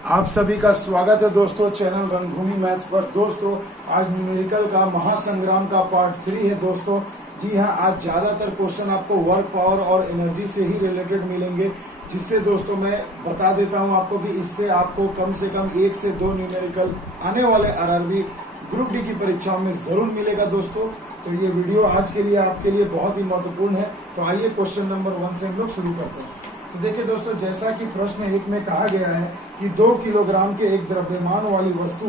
आप सभी का स्वागत है दोस्तों चैनल रंगभूमि मैथ्स पर। दोस्तों आज न्यूमेरिकल का महासंग्राम का पार्ट 3 है दोस्तों। जी हाँ, आज ज्यादातर क्वेश्चन आपको वर्क पावर और एनर्जी से ही रिलेटेड मिलेंगे, जिससे दोस्तों मैं बता देता हूं आपको कि इससे आपको कम से कम 1 से 2 न्यूमेरिकल आने वाले आरआरबी ग्रुप डी की परीक्षाओं में जरूर मिलेगा दोस्तों। तो ये वीडियो आज के लिए आपके लिए बहुत ही महत्वपूर्ण है। तो आइए क्वेश्चन नंबर 1 से हम लोग शुरू करते हैं। तो देखिए दोस्तों, जैसा कि प्रश्न 1 में कहा गया है कि 2 किलोग्राम के एक द्रव्यमान वाली वस्तु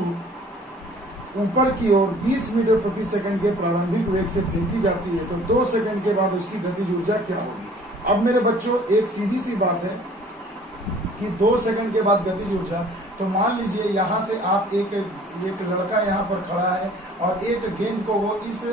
ऊपर की ओर 20 मीटर प्रति सेकंड के प्रारंभिक वेग से फेंकी जाती है, तो 2 सेकंड के बाद उसकी गतिज ऊर्जा क्या होगी। अब मेरे बच्चों, एक सीधी सी बात है कि 2 सेकंड के बाद गतिज ऊर्जा, तो मान लीजिए यहाँ से आप एक लड़का यहाँ पर खड़ा है और एक गेंद को वो इस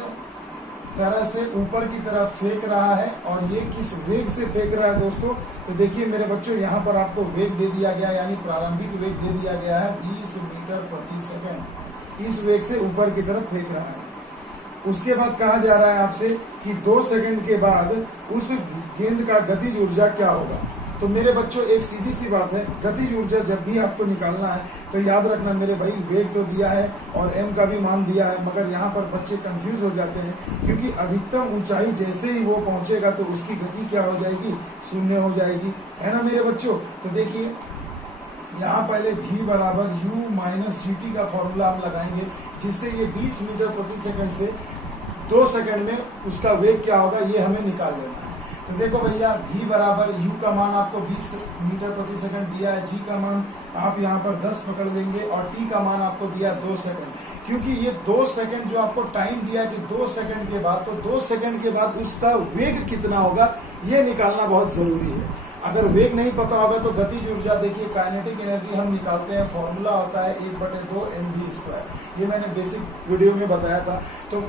तरह से ऊपर की तरफ फेंक रहा है और ये किस वेग से फेंक रहा है दोस्तों। तो देखिए मेरे बच्चों, यहाँ पर आपको वेग दे दिया गया, यानी प्रारंभिक वेग दे दिया गया है 20 मीटर प्रति सेकंड। इस वेग से ऊपर की तरफ फेंक रहा है। उसके बाद कहा जा रहा है आपसे कि 2 सेकंड के बाद उस गेंद का गतिज ऊर्जा क्या होगा। तो मेरे बच्चों, एक सीधी सी बात है, गतिज ऊर्जा जब भी आपको निकालना है तो याद रखना मेरे भाई, वेग तो दिया है और m का भी मान दिया है, मगर यहाँ पर बच्चे कंफ्यूज हो जाते हैं, क्योंकि अधिकतम ऊंचाई जैसे ही वो पहुंचेगा तो उसकी गति क्या हो जाएगी, 0 हो जाएगी, है ना मेरे बच्चों। तो देखिए यहाँ पहले v बराबर u माइनस gt का फॉर्मूला हम लगाएंगे, जिससे ये 20 मीटर प्रति सेकंड से 2 सेकंड में उसका वेग क्या होगा ये हमें निकाल लेना है। तो देखो भैया, v बराबर u का मान आपको 20 मीटर प्रति सेकंड दिया है, g का मान आप यहाँ पर 10 पकड़ लेंगे और t का मान आपको दिया 2 सेकंड। क्योंकि ये 2 सेकंड जो आपको टाइम दिया है कि 2 सेकंड के बाद, तो 2 सेकंड के बाद उसका वेग कितना होगा ये निकालना बहुत जरूरी है। अगर वेग नहीं पता होगा तो गतिज ऊर्जा, देखिए काइनेटिक एनर्जी हम निकालते हैं, फॉर्मूला होता है 1/2 mv²। ये मैंने बेसिक वीडियो में बताया था। तो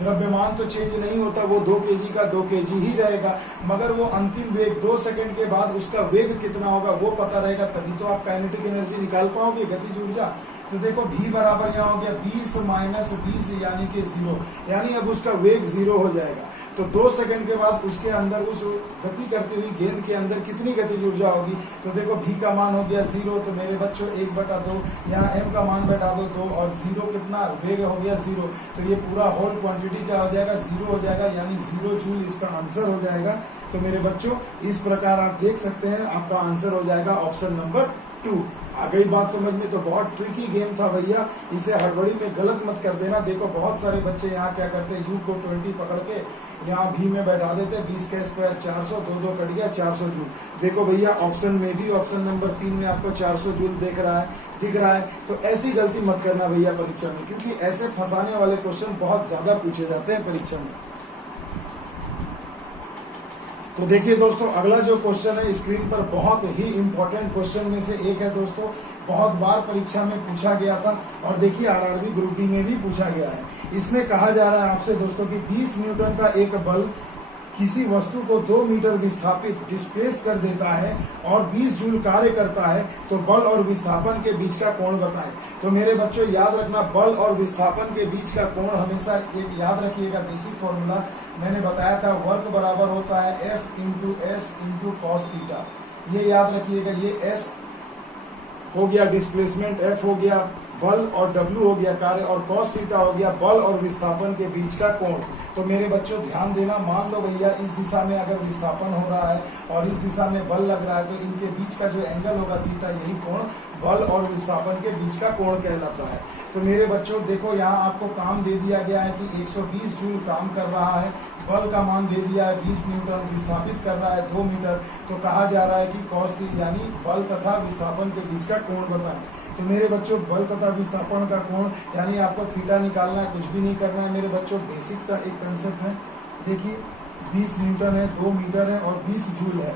द्रव्यमान तो चेंज नहीं होता, वो 2 kg का 2 kg ही रहेगा, मगर वो अंतिम वेग 2 सेकंड के बाद उसका वेग कितना होगा वो पता रहेगा, तभी तो आप काइनेटिक एनर्जी निकाल पाओगे, गतिज ऊर्जा। तो देखो v बराबर यहाँ हो गया 20 माइनस 20 यानी कि 0, यानी अब उसका वेग 0 हो जाएगा। तो 2 सेकंड के बाद उसके अंदर, उस गति करती हुई गेंद के अंदर कितनी गतिज ऊर्जा होगी। तो देखो v का मान हो गया 0, तो मेरे बच्चों 1/2, यहाँ m का मान बैठा दो 2 और 0 कितना वेग हो गया 0। तो ये पूरा होल क्वांटिटी क्या हो जाएगा, 0 हो जाएगा, यानी 0 जूल इसका आंसर हो जाएगा। तो मेरे बच्चों इस प्रकार आप देख सकते हैं, आपका आंसर हो जाएगा ऑप्शन नंबर 2। आ गई बात समझ में। तो बहुत ट्रिकी गेम था भैया, इसे हड़बड़ी में गलत मत कर देना। देखो बहुत सारे बच्चे यहाँ क्या करते हैं, u को 20 पकड़ के यहाँ v में बैठा देते हैं, 20 का स्क्वायर 400, 2 कट गया 400 जूल। देखो भैया, ऑप्शन में भी ऑप्शन नंबर 3 में आपको 400 जूल दिख रहा है। तो ऐसी गलती मत करना भैया परीक्षा में, क्योंकि ऐसे फंसाने वाले क्वेश्चन बहुत ज्यादा पूछे जाते हैं परीक्षा में। तो देखिए दोस्तों, अगला जो क्वेश्चन है स्क्रीन पर, बहुत ही इंपॉर्टेंट क्वेश्चन में से एक है दोस्तों, बहुत बार परीक्षा में पूछा गया था और देखिए आरआरबी ग्रुप डी में भी पूछा गया है। इसमें कहा जा रहा है आपसे दोस्तों कि 20 न्यूटन का एक बल किसी वस्तु को 2 मीटर विस्थापित डिस्प्लेस कर देता है और 20 जूल कार्य करता है, तो बल और विस्थापन के बीच का कोण बताएं। तो मेरे बच्चों याद रखना, बल और विस्थापन के बीच का कोण हमेशा एक याद रखिएगा, बेसिक फॉर्मूला मैंने बताया था, वर्क बराबर होता है F into S into cos theta. ये याद रखिएगा, ये S हो गया डिस्प्लेसमेंट, F हो गया बल और W हो गया कार्य, और cos थीटा हो गया बल और विस्थापन के बीच का कोण। तो मेरे बच्चों ध्यान देना, मान लो भैया इस दिशा में अगर विस्थापन हो रहा है और इस दिशा में बल लग रहा है, तो इनके बीच का जो एंगल होगा थीटा, यही कोण बल और विस्थापन के बीच का कोण कहलाता है। तो मेरे बच्चों देखो, यहाँ आपको काम दे दिया गया है कि 120 जूल काम कर रहा है, बल का मान दे दिया है 20 न्यूटन, विस्थापित कर रहा है 2 मीटर। तो कहा जा रहा है कि cos यानी बल तथा विस्थापन के बीच का कोण बताएं। तो मेरे बच्चों, बल तथा विस्थापन का कोण यानी आपको थीटा निकालना है, कुछ भी नहीं करना है मेरे बच्चों। बेसिक सा एक कंसेप्ट है, देखिए 20 न्यूटन है, 2 मीटर है और 20 जूल है,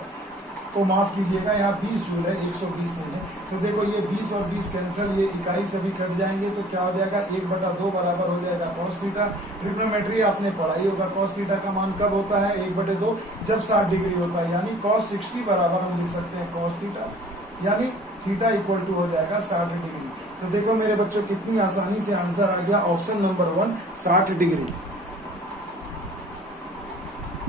तो माफ कीजिएगा यहाँ 20 जूल है, 120 नहीं है। तो देखो ये 20 और 20 कैंसिल, ये इकाई से भी कट जाएंगे, तो क्या हो जाएगा 1/2 बराबर हो जाएगा cos थीटा। ट्रिग्नोमेट्री आपने पढ़ाई होगा, cos थीटा का मान कब होता है, 1/2 जब 60 डिग्री होता है, यानी cos 60 बराबर हम लिख सकते हैं cos थीटा, यानी थीटा इक्वल टू हो जाएगा 60 डिग्री। तो देखो मेरे बच्चों, कितनी आसानी से आंसर आ गया ऑप्शन नंबर 1, 60 डिग्री।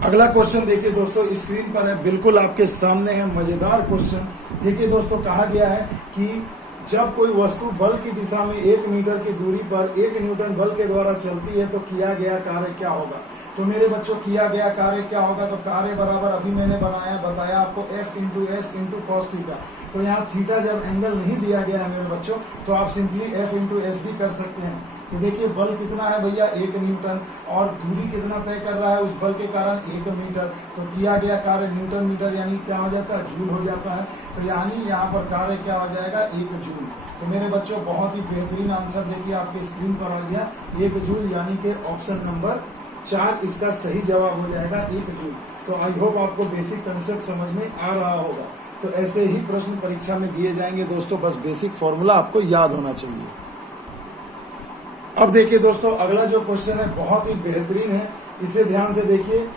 अगला क्वेश्चन देखिए दोस्तों, स्क्रीन पर है, बिल्कुल आपके सामने है, मजेदार क्वेश्चन। देखिए दोस्तों, कहा गया है कि जब कोई वस्तु बल की दिशा में 1 मीटर की दूरी पर 1 न्यूटन बल के द्वारा चलती है तो किया गया कार्य क्या होगा। तो मेरे बच्चों किया गया कार्य क्या होगा, तो कार्य बराबर अभी मैंने बताया आपको F into S into cos theta. तो यहाँ थीटा जब एंगल नहीं दिया गया है मेरे बच्चों, तो आप सिंपली F इंटू एस भी कर सकते हैं। तो देखिए बल कितना है भैया 1 न्यूटन, और दूरी कितना तय कर रहा है उस बल के कारण 1 मीटर। तो किया गया कार्य न्यूटन मीटर यानी क्या हो जाता है, जूल हो जाता है। तो यानी यहाँ पर कार्य क्या हो जाएगा, 1 जूल। तो मेरे बच्चों बहुत ही बेहतरीन आंसर देखिए आपके स्क्रीन पर आ गया 1 जूल, यानी कि ऑप्शन नंबर 4 इसका सही जवाब हो जाएगा 1 जूल। तो आई होप आपको बेसिक कंसेप्ट समझ में आ रहा होगा। तो ऐसे ही प्रश्न परीक्षा में दिए जाएंगे दोस्तों, बस बेसिक फॉर्मूला आपको याद होना चाहिए। अब देखिए दोस्तों अगला जो क्वेश्चन है बहुत ही बेहतरीन है, इसे ध्यान से देखिए।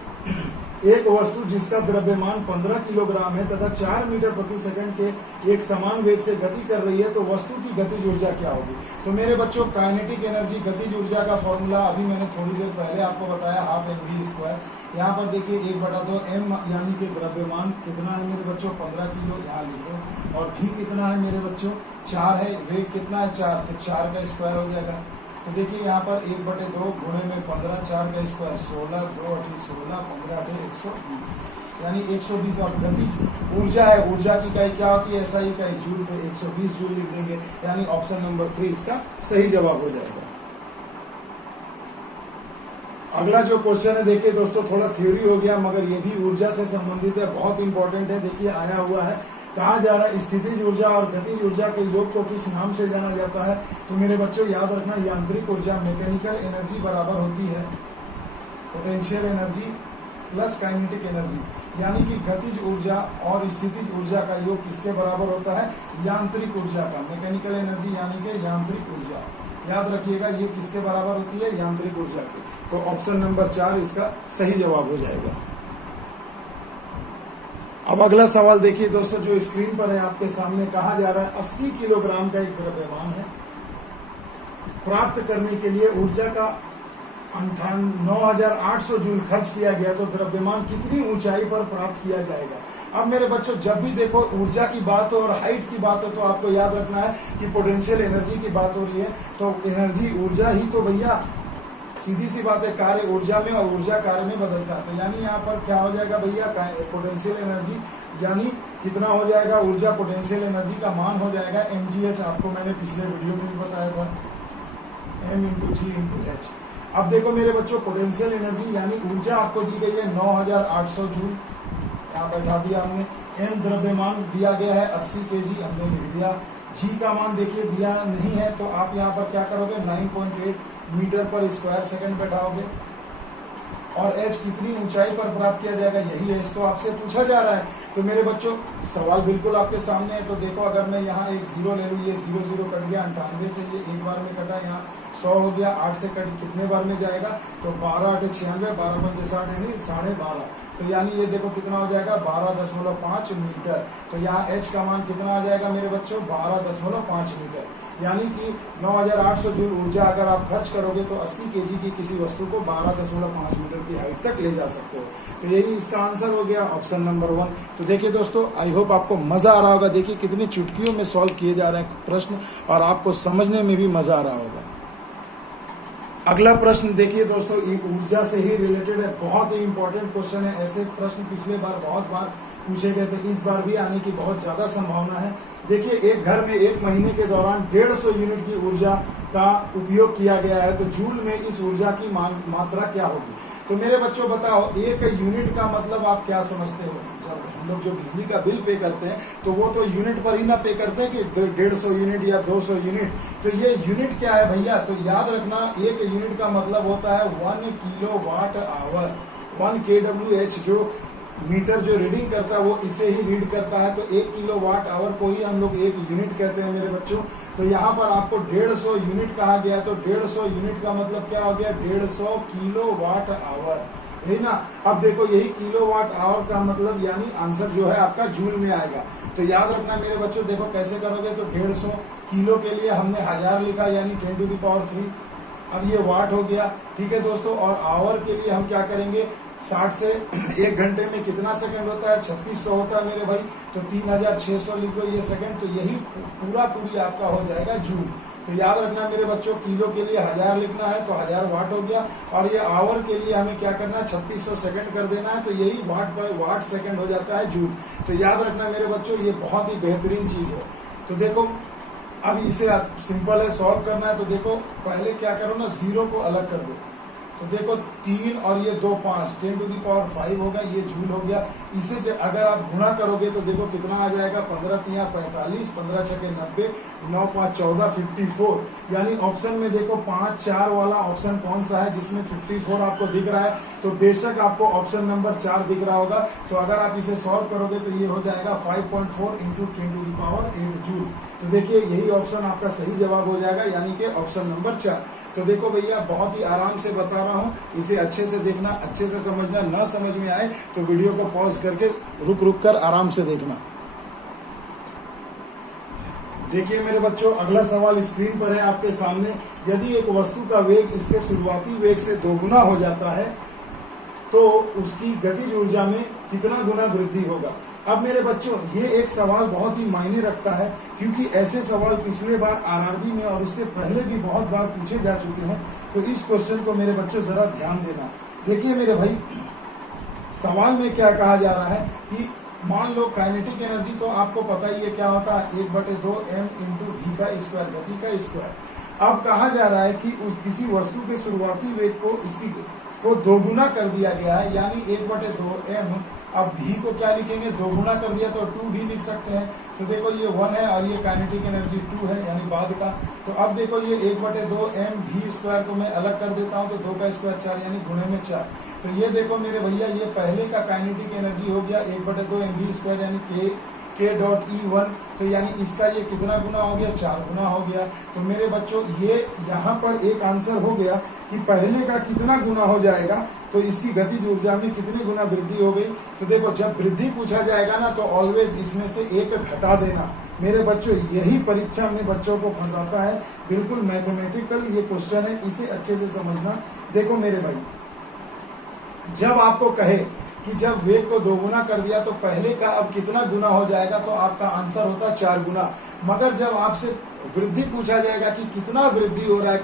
एक वस्तु जिसका द्रव्यमान 15 किलोग्राम है तथा 4 मीटर प्रति सेकंड के एक समान वेग से गति कर रही है, तो वस्तु की गतिज ऊर्जा क्या होगी। तो मेरे बच्चों काइनेटिक एनर्जी गतिज ऊर्जा का फॉर्मूला अभी मैंने थोड़ी देर पहले आपको बताया, हाफ mv²। यहाँ पर देखिए 1/2 m यानी कि द्रव्यमान कितना है मेरे बच्चों 15 किलो, यहाँ लिख लो। और v कितना है मेरे बच्चों 4 है, वेग कितना है 4, तो 4 का स्क्वायर हो जाएगा। तो देखिए यहाँ पर 1/2 गुणे में 15, 4 का स्क्वायर 16, 2 × 16, 15 × 120 यानी 120। और गतिज ऊर्जा है, ऊर्जा की इकाई क्या होती है, SI इकाई जूल, तो 120 जूल लिख देंगे, यानी ऑप्शन नंबर 3 इसका सही जवाब हो जाएगा। अगला जो क्वेश्चन है देखिए दोस्तों थोड़ा थ्योरी हो गया मगर ये भी ऊर्जा से संबंधित है, बहुत इंपॉर्टेंट है। देखिए आया हुआ है, कहा जा रहा है स्थितिज ऊर्जा और गतिज ऊर्जा के योग को किस नाम से जाना जाता है। तो मेरे बच्चों याद रखना, यांत्रिक ऊर्जा मैकेनिकल एनर्जी बराबर होती है potential energy plus kinetic energy, यानी कि गतिज ऊर्जा और स्थितिज ऊर्जा का योग किसके बराबर होता है, यांत्रिक ऊर्जा का। मैकेनिकल एनर्जी यानी कि यांत्रिक ऊर्जा, याद रखिएगा ये किसके बराबर होती है, यांत्रिक ऊर्जा के। तो ऑप्शन नंबर 4 इसका सही जवाब हो जाएगा। अब अगला सवाल देखिए दोस्तों जो स्क्रीन पर है आपके सामने, कहा जा रहा है 80 किलोग्राम का एक द्रव्यमान है, प्राप्त करने के लिए ऊर्जा का 9800 जूल खर्च किया गया, तो द्रव्यमान कितनी ऊंचाई पर प्राप्त किया जाएगा। अब मेरे बच्चों जब भी देखो ऊर्जा की बात हो और हाइट की बात हो तो आपको याद रखना है कि पोटेंशियल एनर्जी की बात हो रही है। तो एनर्जी ऊर्जा ही तो भैया, सीधी सी बात है, कार्य ऊर्जा में और ऊर्जा कार्य में बदलता है। तो यानी यहाँ पर क्या हो जाएगा भैया, पोटेंशियल एनर्जी यानी कितना हो जाएगा, ऊर्जा पोटेंशियल एनर्जी का मान हो जाएगा mgh। आपको मैंने पिछले वीडियो में भी बताया था, m × g × h। अब देखो मेरे बच्चों पोटेंशियल एनर्जी यानी ऊर्जा आपको दी गई है 9800 जूल, यहाँ बैठा दिया हमने। m द्रव्यमान दिया गया है 80 kg, हमने लिख दिया। g का मान देखिए दिया नहीं है, तो आप यहाँ पर क्या करोगे 9.8 मीटर पर स्क्वायर सेकंड बैठाओगे। और h कितनी ऊंचाई पर प्राप्त किया जाएगा, यही h तो आपसे पूछा जा रहा है। तो मेरे बच्चों सवाल बिल्कुल आपके सामने है। तो देखो अगर मैं यहाँ एक 0 ले लूँ, ये 0 0 कट गया, 98 से ये एक बार में कटा, यहाँ 100 हो गया, 8 से कट कितने बार में जाएगा, तो 12 8 96, 12 5 60 यानी 12.5। तो यानी ये देखो कितना हो जाएगा 12.5 मीटर। तो यहाँ h का मान कितना आ जाएगा मेरे बच्चों 12.5 मीटर, यानी कि 9800 जूल ऊर्जा अगर आप खर्च करोगे तो 80 केजी की किसी वस्तु को 12.5 मीटर की हाइट तक ले जा सकते हो। तो यही इसका आंसर हो गया ऑप्शन नंबर 1। तो देखिए दोस्तों आई होप आपको मजा आ रहा होगा, देखिए कितनी चुटकियों में सॉल्व किए जा रहे हैं प्रश्न और आपको समझने में भी मजा आ रहा होगा। अगला प्रश्न देखिए दोस्तों ऊर्जा से ही रिलेटेड है, बहुत ही इंपॉर्टेंट क्वेश्चन है। ऐसे प्रश्न पिछले बार बहुत बार पूछे गए थे, इस बार भी आने की बहुत ज्यादा संभावना है। देखिए एक घर में एक महीने के दौरान 150 यूनिट की ऊर्जा का उपयोग किया गया है, तो जूल में इस ऊर्जा की मात्रा क्या होगी। तो मेरे बच्चों बताओ एक यूनिट का मतलब आप क्या समझते हो। जब हम लोग जो बिजली का बिल पे करते हैं तो वो तो यूनिट पर ही ना पे करते हैं कि 150 यूनिट या 200 यूनिट। तो ये यूनिट क्या है भैया, तो याद रखना एक यूनिट का मतलब होता है 1 किलोवाट आवर। 1 kWh जो मीटर जो रीडिंग करता है वो इसे ही रीड करता है। तो 1 किलोवाट आवर को ही हम लोग 1 यूनिट कहते हैं मेरे बच्चों। तो यहाँ पर आपको 150 यूनिट कहा गया, तो 150 यूनिट का मतलब क्या हो गया 150 किलोवाट आवर, है ना। अब देखो यही किलोवाट आवर का मतलब यानी आंसर जो है आपका जूल में आएगा। तो याद रखना मेरे बच्चों, देखो कैसे करोगे, तो 150 किलो के लिए हमने 1000 लिखा यानी 10⁻3। अब ये वाट हो गया, ठीक है दोस्तों। और आवर के लिए हम क्या करेंगे 60 से 1 घंटे में कितना सेकंड होता है? 3600 होता है मेरे भाई। तो 3600 लिख दो ये सेकंड, तो यही पूरी आपका हो जाएगा जूल। तो याद रखना मेरे बच्चों, किलो के लिए 1000 लिखना है तो 1000 वाट हो गया, और ये आवर के लिए हमें क्या करना है? 3600 सेकंड कर देना है, तो यही वाट पर वाट सेकंड हो जाता है जूल। तो याद रखना मेरे बच्चों, ये बहुत ही बेहतरीन चीज है। तो देखो अब इसे सिंपल है, सॉल्व करना है। तो देखो पहले क्या करो ना, 0 को अलग कर दो। तो देखो 3 और ये 2 5, 10 टू द पावर 5 होगा, ये जूल हो गया। इसे अगर आप गुणा करोगे तो देखो कितना आ जाएगा? 15 3 45, 15 6 90, 9 5 14, 54। यानी ऑप्शन में देखो 5 4 वाला ऑप्शन कौन सा है जिसमें 54 आपको दिख रहा है? तो बेशक आपको ऑप्शन नंबर 4 दिख रहा होगा। तो अगर आप इसे सॉल्व करोगे तो ये हो जाएगा 5.4 into 10 to the power 8 joule. तो देखिए यही ऑप्शन आपका सही जवाब हो जाएगा, यानी कि ऑप्शन नंबर 4। तो देखो भैया बहुत ही आराम से बता रहा हूँ, इसे अच्छे से देखना, अच्छे से समझना। ना समझ में आए तो वीडियो को पॉज करके रुक कर आराम से देखना। देखिए मेरे बच्चों, अगला सवाल स्क्रीन पर है आपके सामने। यदि एक वस्तु का वेग इसके शुरुआती वेग से 2 गुना हो जाता है तो उसकी गतिज ऊर्जा में कितना गुना वृद्धि होगा? अब मेरे बच्चों ये एक सवाल बहुत ही मायने रखता है, क्योंकि ऐसे सवाल पिछले बार आरआरबी में और उससे पहले भी बहुत बार पूछे जा चुके हैं। तो इस क्वेश्चन को मेरे बच्चों जरा ध्यान देना। देखिए मेरे भाई, सवाल में क्या कहा जा रहा है कि मान लो काइनेटिक एनर्जी, तो आपको पता ही है क्या होता है? 1/2 m इंटू v का स्क्वायर, गति का स्क्वायर। अब कहा जा रहा है कि किसी वस्तु के शुरुआती वेग को इसकी को 2 गुना कर दिया गया है, यानी 1/2 m। अब v को क्या लिखेंगे? 2 गुना कर दिया तो 2v लिख सकते हैं। तो देखो ये 1 है और ये काइनेटिक एनर्जी 2 है, यानी बाद का। तो अब देखो ये 1/2 m v स्क्वायर को मैं अलग कर देता हूँ, तो 2 का स्क्वायर 4, यानी गुणे में 4। तो ये देखो मेरे भैया, ये पहले का काइनेटिक एनर्जी हो गया 1/2 m v स्क्वायर, यानी k.E1। तो यानी इसका ये कितना गुना हो गया? 4 गुना हो गया। तो मेरे बच्चों ये यहाँ पर एक आंसर हो गया कि पहले का कितना गुना हो जाएगा, तो इसकी गतिज ऊर्जा में कितनी गुना वृद्धि हो गई। तो देखो जब वृद्धि पूछा जाएगा ना, तो ऑलवेज इसमें से एक घटा देना। मेरे बच्चों यही परीक्षा में बच्चों को फंसाता है, बिल्कुल मैथमेटिकल ये क्वेश्चन है, इसे अच्छे से समझना। देखो मेरे भाई, जब आपको कहे कि जब वेग को 2 गुना कर दिया तो पहले का अब कितना गुना हो जाएगा, तो आपका आंसर होता है 4 गुना। मगर जब आपसे वृद्धि पूछा जाएगा कि कितना वृद्धि हो रहा है,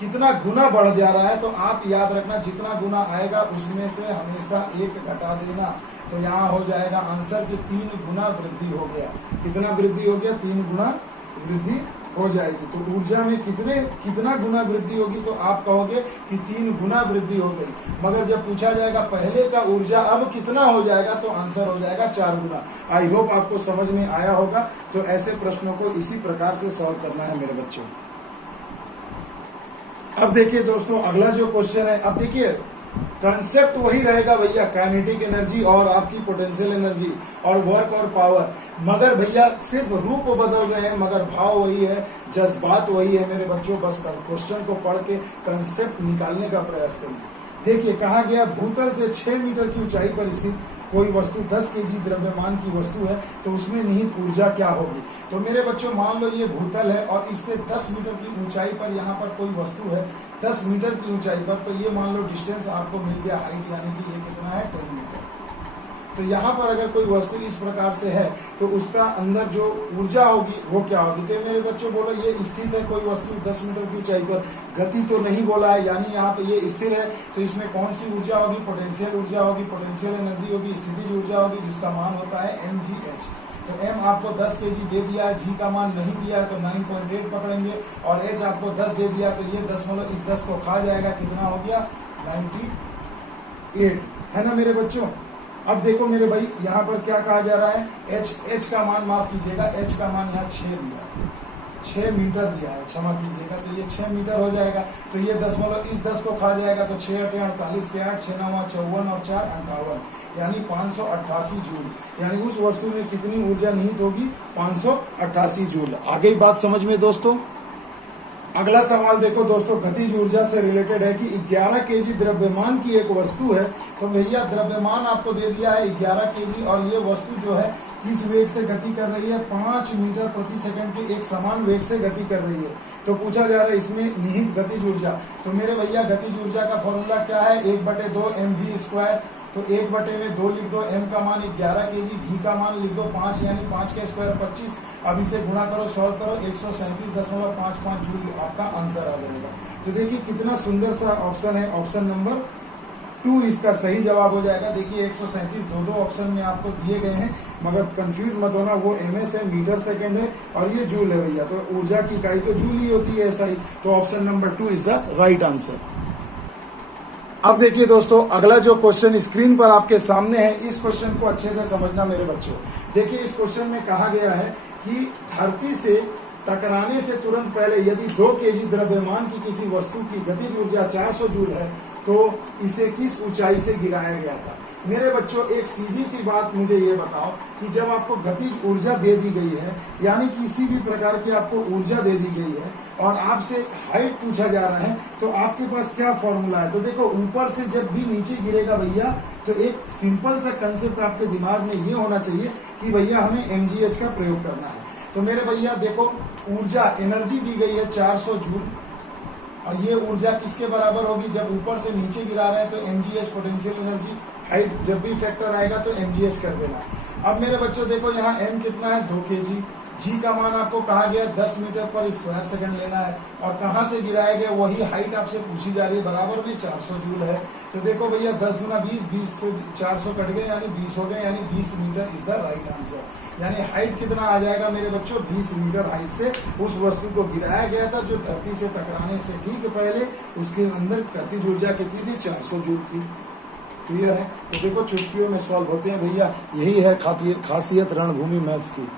कितना गुना बढ़ जा रहा है, तो आप याद रखना जितना गुना आएगा उसमें से हमेशा 1 घटा देना। तो यहाँ हो जाएगा आंसर कि 3 गुना वृद्धि हो गया। कितना वृद्धि हो गया? 3 गुना वृद्धि हो जाएगी। तो ऊर्जा में कितना गुना वृद्धि होगी, तो आप कहोगे कि 3 गुना वृद्धि हो गई। मगर जब पूछा जाएगा पहले का ऊर्जा अब कितना हो जाएगा, तो आंसर हो जाएगा 4 गुना। आई होप आपको समझ में आया होगा। तो ऐसे प्रश्नों को इसी प्रकार से सॉल्व करना है मेरे बच्चों। अब देखिए दोस्तों, अगला जो क्वेश्चन है, अब देखिए कंसेप्ट वही रहेगा भैया, काइनेटिक एनर्जी और आपकी पोटेंशियल एनर्जी और वर्क और पावर। मगर भैया सिर्फ रूप बदल रहे हैं, मगर भाव वही है, जज्बात वही है मेरे बच्चों। बस क्वेश्चन को पढ़ के कंसेप्ट निकालने का प्रयास करिए। देखिए कहा गया, भूतल से 6 मीटर की ऊंचाई पर स्थित कोई वस्तु 10 केजी द्रव्यमान की वस्तु है, तो उसमें निहित ऊर्जा क्या होगी। तो मेरे बच्चों मान लो ये भूतल है और इससे 10 मीटर की ऊंचाई पर यहाँ पर कोई वस्तु है, 10 मीटर की ऊंचाई पर। तो ये मान लो डिस्टेंस आपको मिल गया, हाइट, यानी कि ये कितना है? 10 मीटर। तो यहाँ पर अगर कोई वस्तु इस प्रकार से है तो उसका अंदर जो ऊर्जा होगी वो क्या होगी। तो मेरे बच्चों बोलो ये स्थित है कोई वस्तु 10 मीटर की ऊंचाई पर, गति तो नहीं बोला है, यानी यहाँ पे ये स्थिर है। तो इसमें कौन सी ऊर्जा होगी? पोटेंशियल ऊर्जा होगी, पोटेंशियल एनर्जी होगी, स्थितिज ऊर्जा होगी, जिसका मान होता है mgh। तो m आपको 10 kg दे दिया है, g का मान नहीं दिया है तो 9.8 पकड़ेंगे, और h आपको 10 दे दिया तो ये 10 मतलब इस 10 को खा जाएगा, कितना हो गया? 98, है ना मेरे बच्चों। अब देखो मेरे भाई, यहाँ पर क्या कहा जा रहा है? h का मान, माफ कीजिएगा, h का मान यहाँ 6 दिया है, 6 मीटर दिया है, क्षमा कीजिएगा। तो ये 6 मीटर हो जाएगा, तो ये 10 मतलब इस 10 को खा जाएगा, तो 6 8 48 के 8, 6 9 54 और 4 58, यानी 588 जूल। यानी उस वस्तु में कितनी ऊर्जा निहित होगी? 588 जूल। आगे बात समझ में दोस्तों। अगला सवाल देखो दोस्तों, गतिज ऊर्जा से रिलेटेड है कि 11 केजी द्रव्यमान की एक वस्तु है। तो भैया द्रव्यमान आपको दे दिया है 11 केजी, और ये वस्तु जो है किस वेग से गति कर रही है? 5 मीटर प्रति सेकंड के एक समान वेग से गति कर रही है। तो पूछा जा रहा है इसमें निहित गतिज ऊर्जा। तो मेरे भैया गतिज ऊर्जा का फॉर्मूला क्या है? 1/2 mv²। तो 1/2 लिख दो, m का मान 11 kg, v का मान लिख दो 5, यानी 5 के स्क्वायर 25। अब इसे गुणा करो, सॉल्व करो, 137.55 जूल आपका आंसर आ जाएगा। तो देखिए कितना सुंदर सा ऑप्शन है, ऑप्शन नंबर 2 इसका सही जवाब हो जाएगा। देखिए 137 दो ऑप्शन में आपको दिए गए हैं, मगर कंफ्यूज मत होना, वो ms है, मीटर सेकंड है और ये जूल है भैया। तो ऊर्जा की इकाई तो जूल ही होती है, ऐसा ही। तो option number 2 is the right answer. अब देखिए दोस्तों, अगला जो क्वेश्चन स्क्रीन पर आपके सामने है, इस क्वेश्चन को अच्छे से समझना मेरे बच्चों। देखिए इस क्वेश्चन में कहा गया है कि धरती से टकराने से तुरंत पहले यदि 2 kg द्रव्यमान की किसी वस्तु की गतिज ऊर्जा 400 जूल है तो इसे किस ऊंचाई से गिराया गया था? मेरे बच्चों एक सीधी सी बात मुझे ये बताओ कि जब आपको गतिज ऊर्जा दे दी गई है, यानी किसी भी प्रकार की आपको ऊर्जा दे दी गई है और आपसे हाइट पूछा जा रहा है, तो आपके पास क्या फॉर्मूला है? तो देखो ऊपर से जब भी नीचे गिरेगा भैया, तो एक सिंपल सा कंसेप्ट आपके दिमाग में ये होना चाहिए कि भैया हमें mgh का प्रयोग करना है। तो मेरे भैया देखो, ऊर्जा एनर्जी दी गई है 400 जूल, और ये ऊर्जा किसके बराबर होगी? जब ऊपर से नीचे गिरा रहे हैं तो mgh पोटेंशियल एनर्जी, हाइट जब भी फैक्टर आएगा तो mgh कर देना। अब मेरे बच्चों देखो यहाँ m कितना है? 2 kg। g का मान आपको कहा गया 10 मीटर पर स्क्वायर सेकंड लेना है, और कहाँ से गिराया गया वही हाइट आपसे पूछी जा रही है, बराबर में 400 जूल है। तो देखो भैया 10 गुना 20, 20 से 400 कट गए यानी 20 हो गए, यानी 20 metre is the right answer. यानी हाइट कितना आ जाएगा मेरे बच्चों? 20 मीटर हाइट से उस वस्तु को गिराया गया था जो धरती से टकराने से ठीक पहले उसके अंदर गतिज ऊर्जा कितनी थी? 400 जूल थी। क्लियर है? तो देखो चुटकियों में सॉल्व होते हैं भैया, यही है खासियत रणभूमि मैथ्स की।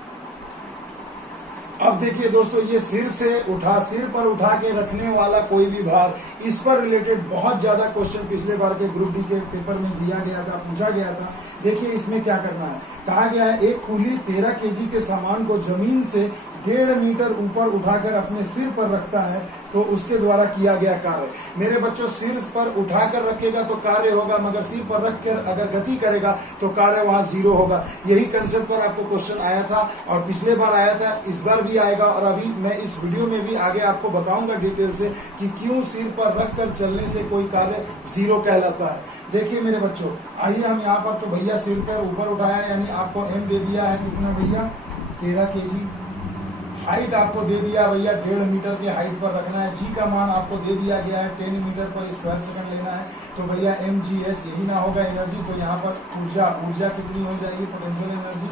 अब देखिए दोस्तों, ये सिर पर उठा के रखने वाला कोई भी भार, इस पर रिलेटेड बहुत ज्यादा क्वेश्चन पिछले बार के ग्रुप डी के पेपर में दिया गया था, पूछा गया था। देखिए इसमें क्या करना है, कहा गया है एक कूली 13 kg के सामान को जमीन से 1.5 मीटर ऊपर उठाकर अपने सिर पर रखता है तो उसके द्वारा किया गया कार्य। मेरे बच्चों सिर पर उठाकर रखेगा तो कार्य होगा, मगर सिर पर रखकर अगर गति करेगा तो कार्य वहां 0 होगा। यही कंसेप्ट पर आपको क्वेश्चन आया था और पिछले बार आया था, इस बार भी आएगा, और अभी मैं इस वीडियो में भी आगे आपको बताऊंगा डिटेल से कि क्यों सिर पर रखकर चलने से कोई कार्य 0 कहलाता है। देखिए मेरे बच्चों, आइए हम यहाँ पर, तो भैया सिर पर ऊपर उठाया, यानी आपको m दे दिया है कितना भैया? 13 kg। हाइट आपको दे दिया भैया 1.5 मीटर के हाइट पर रखना है। जी का मान आपको दे दिया गया है 10 मीटर पर स्क्वायर सेकंड लेना है। तो भैया mgh यही ना होगा एनर्जी, तो यहाँ पर ऊर्जा कितनी हो जाएगी? Potential energy.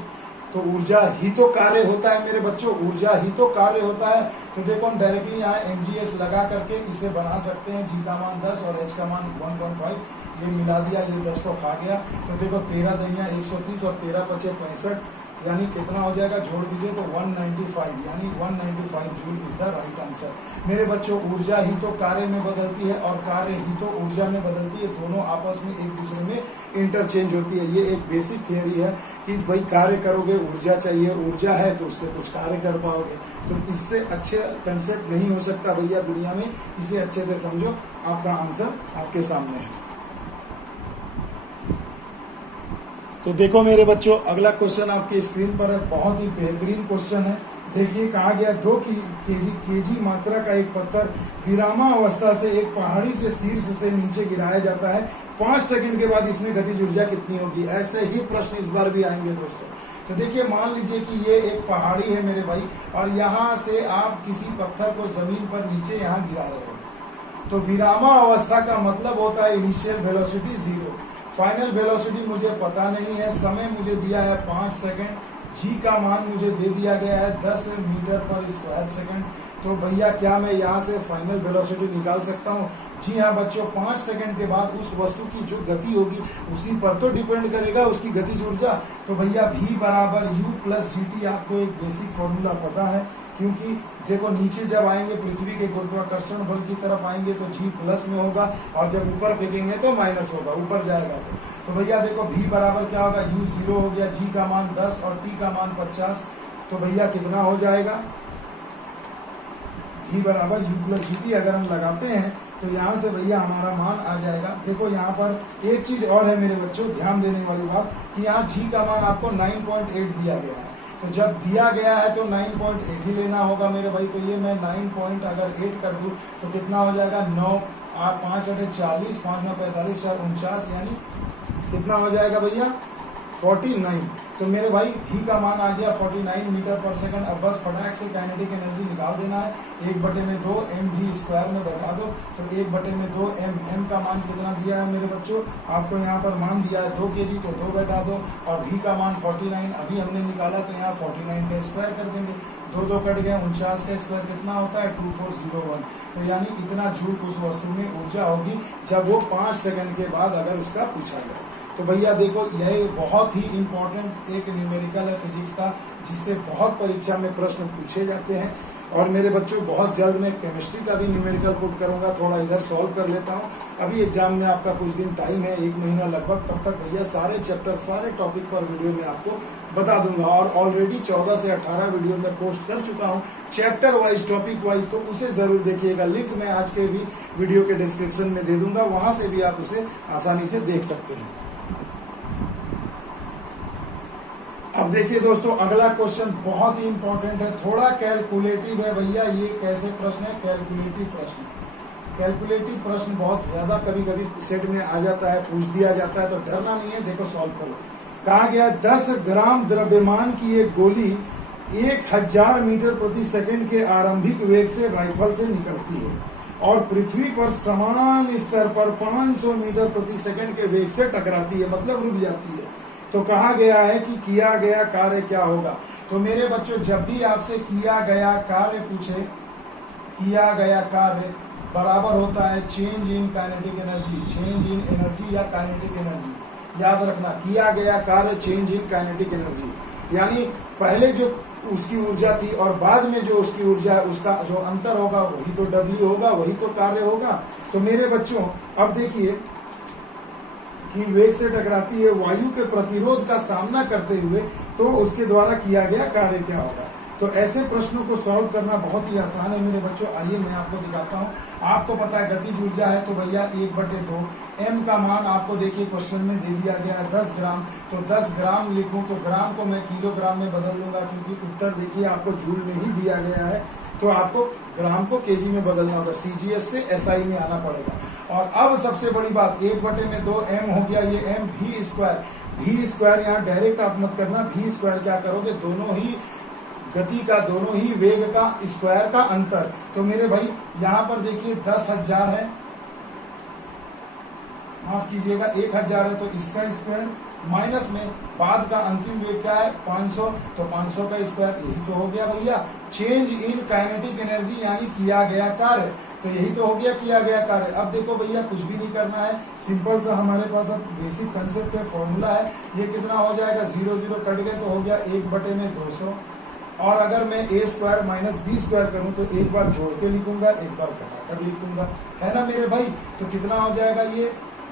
तो ऊर्जा ही तो कार्य होता है मेरे बच्चों, ऊर्जा ही तो कार्य होता है। तो देखो हम डायरेक्टली यहाँ mgh लगा करके इसे बना सकते हैं। जी का मान 10 और h का मान 1.5, ये मिला दिया, ये 10 को खा गया। तो देखो 13 दहिया 130 और 13 पचे 65, यानी कितना हो जाएगा? जोड़ दीजिए तो 195, यानी 195 joule is the right answer. मेरे बच्चों ऊर्जा ही तो कार्य में बदलती है और कार्य ही तो ऊर्जा में बदलती है, दोनों आपस में एक दूसरे में इंटरचेंज होती है। ये एक बेसिक थियरी है कि भाई कार्य करोगे ऊर्जा चाहिए, ऊर्जा है तो उससे कुछ कार्य कर पाओगे। तो इससे अच्छे कंसेप्ट नहीं हो सकता भैया दुनिया में, इसे अच्छे से समझो। आपका आंसर आपके सामने है। तो देखो मेरे बच्चों, अगला क्वेश्चन आपके स्क्रीन पर है, बहुत ही बेहतरीन क्वेश्चन है। देखिए कहा गया 2 केजी मात्रा का एक पत्थर विरामा अवस्था से एक पहाड़ी से शीर्ष से नीचे गिराया जाता है। 5 सेकंड के बाद इसमें गतिज ऊर्जा कितनी होगी? ऐसे ही प्रश्न इस बार भी आएंगे दोस्तों। तो देखिए मान लीजिए कि ये एक पहाड़ी है मेरे भाई, और यहाँ से आप किसी पत्थर को जमीन पर नीचे यहाँ गिरा रहे हो। तो विरामा अवस्था का मतलब होता है इनिशियल वेलोसिटी 0, फाइनल वेलोसिटी मुझे पता नहीं है, समय मुझे दिया है 5 सेकंड, जी का मान मुझे दे दिया गया है 10 मीटर पर स्क्वायर सेकंड। तो भैया क्या मैं यहाँ से फाइनल वेलोसिटी निकाल सकता हूँ? जी हाँ बच्चों, 5 सेकंड के बाद उस वस्तु की जो गति होगी उसी पर तो डिपेंड करेगा उसकी गतिज ऊर्जा। तो भैया v बराबर u प्लस gt, आपको एक बेसिक फॉर्मूला पता है, क्योंकि देखो नीचे जब आएंगे पृथ्वी के गुरुत्वाकर्षण बल की तरफ आएंगे तो g प्लस में होगा, और जब ऊपर फेंकेंगे तो माइनस होगा, ऊपर जाएगा। तो भैया देखो v बराबर क्या होगा? u 0 हो गया, g का मान 10 और t का मान 50। तो भैया कितना हो जाएगा? v बराबर u प्लस gt अगर हम लगाते हैं तो यहाँ से भैया हमारा मान आ जाएगा। देखो यहाँ पर एक चीज और है मेरे बच्चों, ध्यान देने वाली बात कि यहाँ जी का मान आपको 9.8 दिया गया है। तो जब दिया गया है तो 9.8 ही लेना होगा मेरे भाई। तो ये मैं 9.8 कर दूं तो कितना हो जाएगा, 9 5 8 40, 5 9 45 4 49, यानी कितना हो जाएगा भैया 49। तो मेरे भाई भी का मान आ गया 49 मीटर पर सेकंड। अब बस फटाक से काइनेटिक एनर्जी निकाल देना है। 1/2 एम भी स्क्वायर में बैठा दो, तो 1/2 एम का मान कितना दिया है मेरे बच्चों, आपको यहाँ पर मान दिया है 2 kg, तो 2 बैठा दो। और भी का मान 49 अभी हमने निकाला, तो यहाँ 49 का स्क्वायर कर देंगे, 2 2 कट गए, 49 का स्क्वायर कितना होता है 2401। तो यानी इतना जूल उस वस्तु में ऊर्जा होगी जब वो 5 सेकंड के बाद अगर उसका पूछा जाए। तो भैया देखो यह बहुत ही इंपॉर्टेंट एक न्यूमेरिकल है फिजिक्स का, जिससे बहुत परीक्षा में प्रश्न पूछे जाते हैं। और मेरे बच्चों बहुत जल्द मैं केमिस्ट्री का भी न्यूमेरिकल पुट करूंगा, थोड़ा इधर सॉल्व कर लेता हूं। अभी एग्जाम में आपका कुछ दिन टाइम है, 1 महीना लगभग, तब तक भैया सारे चैप्टर सारे टॉपिक पर वीडियो में आपको बता दूंगा। और ऑलरेडी 14 से 18 वीडियो में पोस्ट कर चुका हूं चैप्टर वाइज टॉपिक वाइज, तो उसे जरूर देखिएगा। लिंक मैं आज के भी वीडियो के डिस्क्रिप्शन में दे दूंगा, वहां से भी आप उसे आसानी से देख सकते हैं। अब देखिए दोस्तों, अगला क्वेश्चन बहुत ही इंपॉर्टेंट है, थोड़ा कैलकुलेटिव है भैया। ये कैसे प्रश्न है, कैलकुलेटिव प्रश्न है। कैलकुलेटिव प्रश्न बहुत ज्यादा कभी कभी सेट में आ जाता है, पूछ दिया जाता है, तो डरना नहीं है। देखो सॉल्व करो। कहा गया 10 ग्राम द्रव्यमान की एक गोली 1000 मीटर प्रति सेकंड के आरंभिक वेग से राइफल से निकलती है और पृथ्वी पर समान स्तर पर 500 मीटर प्रति सेकंड के वेग से टकराती है, मतलब रुक जाती है। तो कहा गया है कि किया गया कार्य क्या होगा। तो मेरे बच्चों, जब भी आपसे किया गया कार्य पूछे, किया गया कार्य बराबर होता है change in kinetic energy, change in energy या काइनेटिक एनर्जी। याद रखना, किया गया कार्य चेंज इन काइनेटिक एनर्जी, यानी पहले जो उसकी ऊर्जा थी और बाद में जो उसकी ऊर्जा है, उसका जो अंतर होगा वही तो W होगा, वही तो कार्य होगा। तो मेरे बच्चों अब देखिए कि वेग से टकराती है, वायु के प्रतिरोध का सामना करते हुए, तो उसके द्वारा किया गया कार्य क्या होगा। तो ऐसे प्रश्नों को सॉल्व करना बहुत ही आसान है मेरे बच्चों। आइए मैं आपको दिखाता हूँ। आपको पता है गतिज ऊर्जा है, तो भैया 1/2 एम का मान आपको देखिए क्वेश्चन में दे दिया गया है 10 ग्राम। तो 10 ग्राम लिखूं तो ग्राम को मैं किलोग्राम में बदल लूंगा, क्योंकि उत्तर देखिए आपको जूल में ही दिया गया है, तो आपको ग्राम को केजी में बदलना होगा, सीजीएस से एसआई में आना पड़ेगा। और अब सबसे बड़ी बात, 1/2 एम हो गया, ये एम भी स्क्वायर यहाँ डायरेक्ट आप मत करना, भी स्क्वायर क्या करोगे, दोनों ही गति का, दोनों ही वेग का स्क्वायर का अंतर। तो मेरे भाई यहाँ पर देखिए 10,000 है, माफ कीजिएगा 1000 है, तो इसका स्क्वायर माइनस में बाद का अंतिम वेग क्या है 500, तो 500 का स्क्वायर, यही तो हो गया भैया चेंज इन काइनेटिक एनर्जी, यानी किया गया कार्य। तो यही तो हो गया किया गया कार्य। अब देखो भैया कुछ भी नहीं करना है, सिंपल सा हमारे पास अब बेसिक कंसेप्ट है, फॉर्मूला है। ये कितना हो जाएगा, 0 0 कट गए तो हो गया 1/200। और अगर मैं a square minus B square करूं तो एक बार जोड़ के लिखूंगा, एक बार घटाकर लिखूंगा, है ना मेरे भाई। तो कितना हो जाएगा,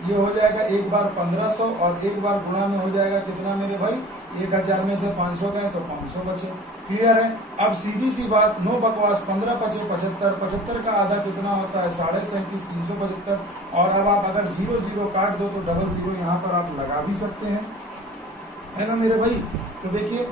ये हो जाएगा एक बार 1500 और एक बार गुणा में हो जाएगा कितना मेरे भाई, 1000 में से 500 गए तो 500 बचे। क्लियर है। अब सीधी सी बात, नो बकवास, 15 × 5 = 75, 75 का आधा कितना होता है 37.5, 375। और अब आप अगर 0 0 काट दो तो 00 यहाँ पर आप लगा भी सकते हैं, है ना मेरे भाई। तो देखिए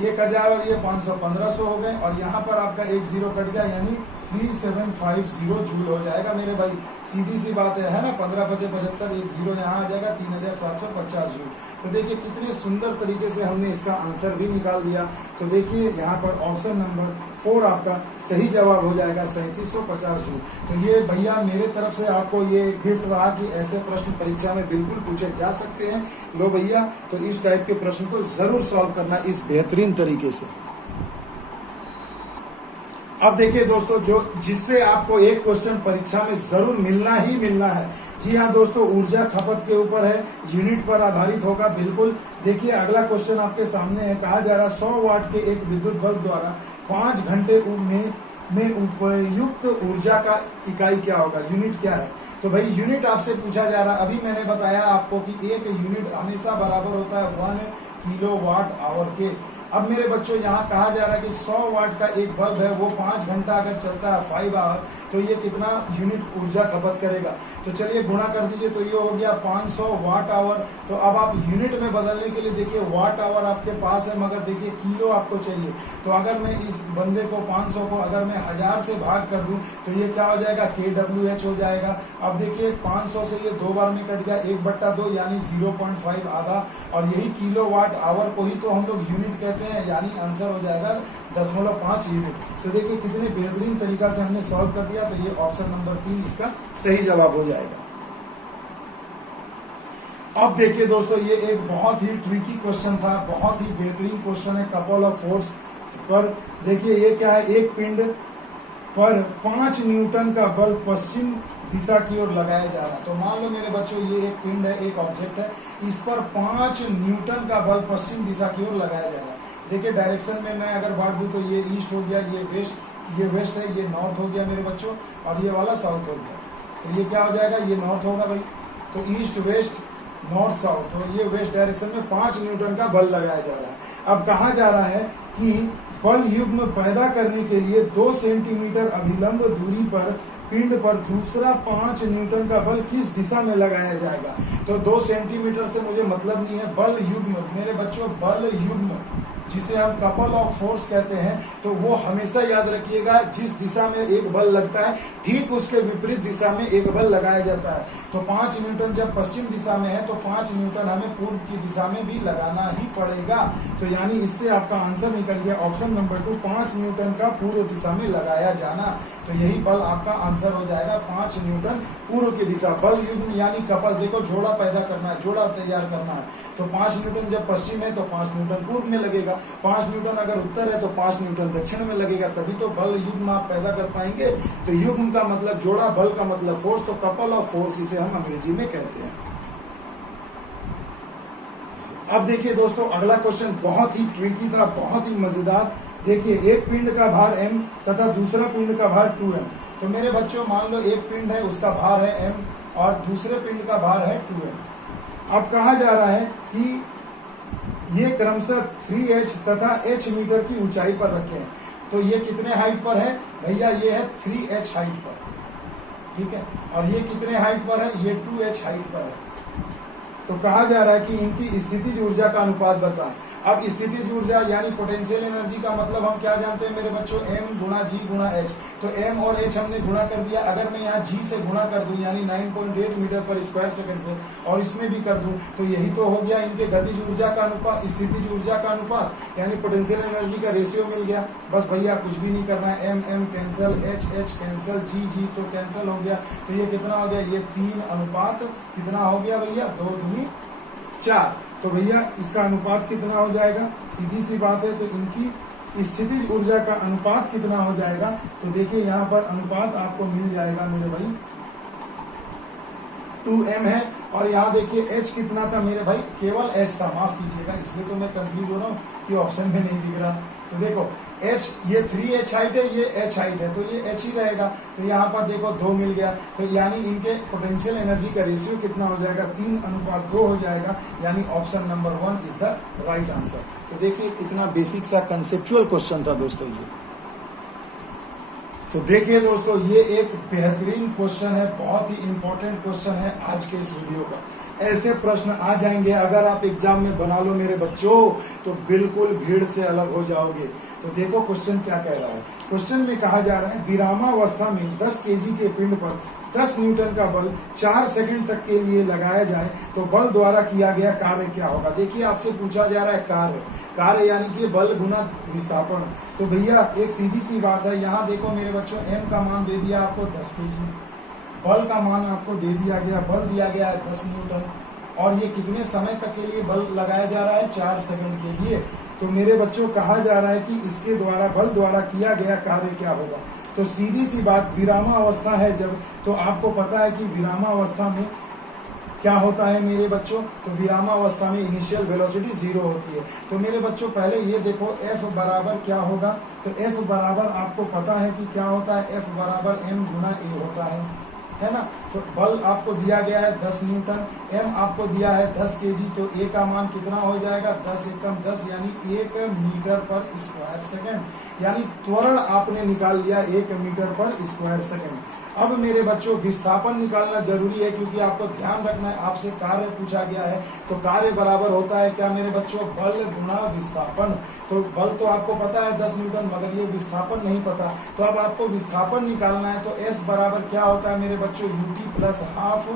1000 और ये 500, 1500 हो गए, और यहाँ पर आपका 1 0 कट गया, यानी 3750 जूल हो जाएगा मेरे भाई। सीधी सी बात है ना, 15 × 5 = 75, 1 0 यहाँ आ जाएगा 3750 जूल। तो देखिए कितने सुंदर तरीके से हमने इसका आंसर भी निकाल दिया। तो देखिए यहाँ पर ऑप्शन नंबर 4 आपका सही जवाब हो जाएगा 3750 जूल। तो ये भैया मेरे तरफ से आपको ये गिफ्ट रहा कि ऐसे प्रश्न परीक्षा में बिल्कुल पूछे जा सकते हैं। लो भैया, तो इस टाइप के प्रश्न को जरूर सॉल्व करना इस बेहतरीन तरीके से। अब देखिए दोस्तों, जो जिससे आपको एक क्वेश्चन परीक्षा में जरूर मिलना ही मिलना है। जी हाँ दोस्तों, ऊर्जा खपत के ऊपर है, यूनिट पर आधारित होगा बिल्कुल। देखिए अगला क्वेश्चन आपके सामने है, कहा जा रहा 100 वाट के एक विद्युत बल्ब द्वारा 5 घंटे में उपयुक्त ऊर्जा का इकाई क्या होगा, यूनिट क्या है। तो भाई यूनिट आपसे पूछा जा रहा है। अभी मैंने बताया आपको कि एक यूनिट हमेशा बराबर होता है 1 किलोवाट आवर के। अब मेरे बच्चों यहाँ कहा जा रहा है कि 100 वाट का एक बल्ब है, वो 5 घंटा अगर चलता है 5 आवर, तो ये कितना यूनिट ऊर्जा खपत करेगा। तो चलिए गुणा कर दीजिए, तो ये हो गया 500 वाट आवर। तो अब आप यूनिट में बदलने के लिए देखिए वाट आवर आपके पास है, मगर देखिए किलो आपको चाहिए। तो अगर मैं इस बंदे को 500 को अगर मैं 1000 से भाग कर दूं तो ये क्या हो जाएगा, KWH हो जाएगा। अब देखिए 500 से ये 2 बार में कट गया, 1/2 यानी 0.5 आधा, और यही किलो वाट आवर को ही तो हम लोग यूनिट कहते हैं, यानी आंसर हो जाएगा 0.5 यूनिट। तो देखिए कितने बेहतरीन तरीका से हमने सॉल्व कर दिया। तो ये ऑप्शन नंबर 3 इसका सही जवाब हो जाएगा। अब देखिए दोस्तों, ये एक बहुत ही ट्रिकी क्वेश्चन था, बहुत ही बेहतरीन क्वेश्चन है कपल ऑफ फोर्स पर। देखिए ये क्या है, एक पिंड पर 5 न्यूटन का बल पश्चिम दिशा की ओर लगाया जा रहा है। तो मान लो मेरे बच्चों ये एक पिंड है, एक ऑब्जेक्ट है, इस पर 5 न्यूटन का बल पश्चिम दिशा की ओर लगाया जा रहा है। देखिए डायरेक्शन में मैं अगर बांट दूं तो ये ईस्ट हो गया, ये वेस्ट है, ये नॉर्थ हो गया मेरे बच्चों, और ये वाला साउथ हो गया। तो ये क्या हो जाएगा, ये नॉर्थ होगा भाई। तो ईस्ट वेस्ट नॉर्थ साउथ, तो ये वेस्ट डायरेक्शन में 5 न्यूटन का बल लगाया जा रहा है। अब कहा जा रहा है कि बल युग्म पैदा करने के लिए 2 सेंटीमीटर अभिलंब दूरी पर पिंड पर दूसरा 5 न्यूटन का बल किस दिशा में लगाया जाएगा। तो 2 सेंटीमीटर से मुझे मतलब नहीं है, बल युग्म मेरे बच्चों, बल युग्म जिसे हम कपल ऑफ फोर्स कहते हैं, तो वो हमेशा याद रखिएगा, जिस दिशा में एक बल लगता है ठीक उसके विपरीत दिशा में एक बल लगाया जाता है। तो 5 न्यूटन जब पश्चिम दिशा में है तो 5 न्यूटन हमें पूर्व की दिशा में भी लगाना ही पड़ेगा। तो यानी इससे आपका आंसर निकल गया ऑप्शन नंबर 2, 5 न्यूटन का पूर्व दिशा में लगाया जाना। तो यही बल आपका आंसर हो जाएगा, 5 न्यूटन पूर्व की दिशा। बल युग्म यानी कपल, देखो जोड़ा पैदा करना है, जोड़ा तैयार करना है। तो 5 न्यूटन जब पश्चिम है तो 5 न्यूटन पूर्व में लगेगा, 5 न्यूटन अगर उत्तर है तो 5 न्यूटन दक्षिण में लगेगा, तभी तो बल युग्म आप पैदा कर पाएंगे। तो युग्म का मतलब जोड़ा, बल का मतलब फोर्स, तो कपल ऑफ फोर्स इसे हम अंग्रेजी में कहते हैं। अब देखिए दोस्तों, अगला क्वेश्चन बहुत ही ट्रिकी था, बहुत ही मजेदार। देखिए एक पिंड का भार m तथा दूसरा पिंड का भार 2m। तो मेरे बच्चों मान लो एक पिंड है, उसका भार है m और दूसरे पिंड का भार है 2m। अब कहा जा रहा है कि ये क्रमशः 3h तथा h मीटर की ऊंचाई पर रखे हैं। तो ये कितने हाइट पर है भैया, ये है 3h हाइट पर, ठीक है, और ये कितने हाइट पर है, ये 2h हाइट पर है। तो कहा जा रहा है कि इनकी स्थितिज ऊर्जा का अनुपात बताएं। अब स्थितिज ऊर्जा यानी पोटेंशियल एनर्जी का मतलब हम क्या जानते हैं मेरे बच्चों, m गुणा g गुणा h। तो m और h हमने गुणा कर दिया, अगर मैं यहाँ g से गुणा कर दूं यानी 9.8 मीटर पर स्क्वायर सेकंड से, और इसमें भी कर दूं, तो यही तो हो गया इनके गतिज ऊर्जा का अनुपात, स्थितिज ऊर्जा का अनुपात, यानी पोटेंशियल एनर्जी का रेशियो मिल गया। बस भैया कुछ भी नहीं करना है, m cancel, h cancel, g तो कैंसल हो गया। तो ये कितना हो गया, ये 3 अनुपात कितना हो गया भैया, 2 दूनी 4। तो भैया इसका अनुपात कितना हो जाएगा, सीधी सी बात है। तो इनकी स्थितिज ऊर्जा का अनुपात कितना हो जाएगा, तो देखिए यहाँ पर अनुपात आपको मिल जाएगा मेरे भाई 2m है, और यहाँ देखिए h कितना था मेरे भाई, केवल h था, माफ कीजिएगा, इसलिए तो मैं कंफ्यूज हो रहा हूँ कि ऑप्शन में नहीं दिख रहा। तो देखो h, ये 3h हाइट है, ये h हाइट है, तो ये h ही रहेगा। तो यहाँ पर देखो 2 मिल गया, तो यानी इनके पोटेंशियल एनर्जी का रेशियो कितना हो जाएगा, 3:2 हो जाएगा, यानी option number 1 is the right answer. तो देखिए कितना बेसिक सा कंसेप्चुअल क्वेश्चन था दोस्तों ये। तो देखिए दोस्तों, ये एक बेहतरीन क्वेश्चन है, बहुत ही इंपॉर्टेंट क्वेश्चन है आज के इस वीडियो का। ऐसे प्रश्न आ जाएंगे अगर आप एग्जाम में बना लो मेरे बच्चों, तो बिल्कुल भीड़ से अलग हो जाओगे। तो देखो क्वेश्चन क्या कह रहा है। क्वेश्चन में कहा जा रहा है विरामावस्था में 10 केजी के पिंड पर 10 न्यूटन का बल 4 सेकंड तक के लिए लगाया जाए तो बल द्वारा किया गया कार्य क्या होगा। देखिए आपसे पूछा जा रहा है कार्य यानी कि बल गुना विस्थापन। तो भैया एक सीधी सी बात है, यहाँ देखो मेरे बच्चों m का मान दे दिया आपको 10 केजी, बल का मान आपको दे दिया गया, बल दिया गया है 10 न्यूटन, और ये कितने समय तक के लिए बल लगाया जा रहा है, 4 सेकंड के लिए। तो मेरे बच्चों कहा जा रहा है कि इसके द्वारा बल द्वारा किया गया कार्य क्या होगा। तो सीधी सी बात, विरामावस्था है जब, तो आपको पता है कि विरामावस्था में क्या होता है मेरे बच्चों, तो विरामावस्था में इनिशियल वेलोसिटी 0 होती है। तो मेरे बच्चों पहले ये देखो F बराबर क्या होगा, तो F बराबर आपको पता है कि क्या होता है, F बराबर m गुना a होता है, है ना। तो बल आपको दिया गया है 10 न्यूटन, m आपको दिया है 10 केजी, तो a का मान कितना हो जाएगा 10 एकम 10 यानी 1 मीटर पर स्क्वायर सेकंड, यानी त्वरण आपने निकाल लिया 1 मीटर पर स्क्वायर सेकंड। अब मेरे बच्चों विस्थापन निकालना जरूरी है, क्योंकि आपको ध्यान रखना है आपसे कार्य पूछा गया है, तो कार्य बराबर होता है क्या मेरे बच्चों, बल गुणा विस्थापन। तो बल तो आपको पता है 10 न्यूटन, मगर ये विस्थापन नहीं पता, तो अब आपको विस्थापन निकालना है। तो S बराबर क्या होता है मेरे बच्चों, UT plus half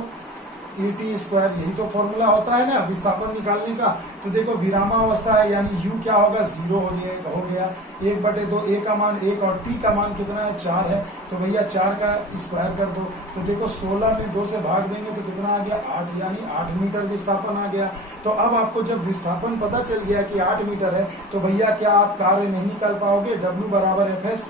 ET square, यही तो फॉर्मूला होता है ना विस्थापन निकालने का। तो देखो विरामावस्था है, यानी U क्या होगा 0 हो गया, 1/2, A का मान 1 और T का मान कितना है 4 है, तो भैया 4 का स्क्वायर कर दो। तो देखो 16 में 2 से भाग देंगे तो कितना आ गया 8, यानी 8 मीटर विस्थापन आ गया। तो अब आपको जब विस्थापन पता चल गया कि 8 मीटर है, तो भैया क्या आप कार्य नहीं निकाल पाओगे, W बराबर FS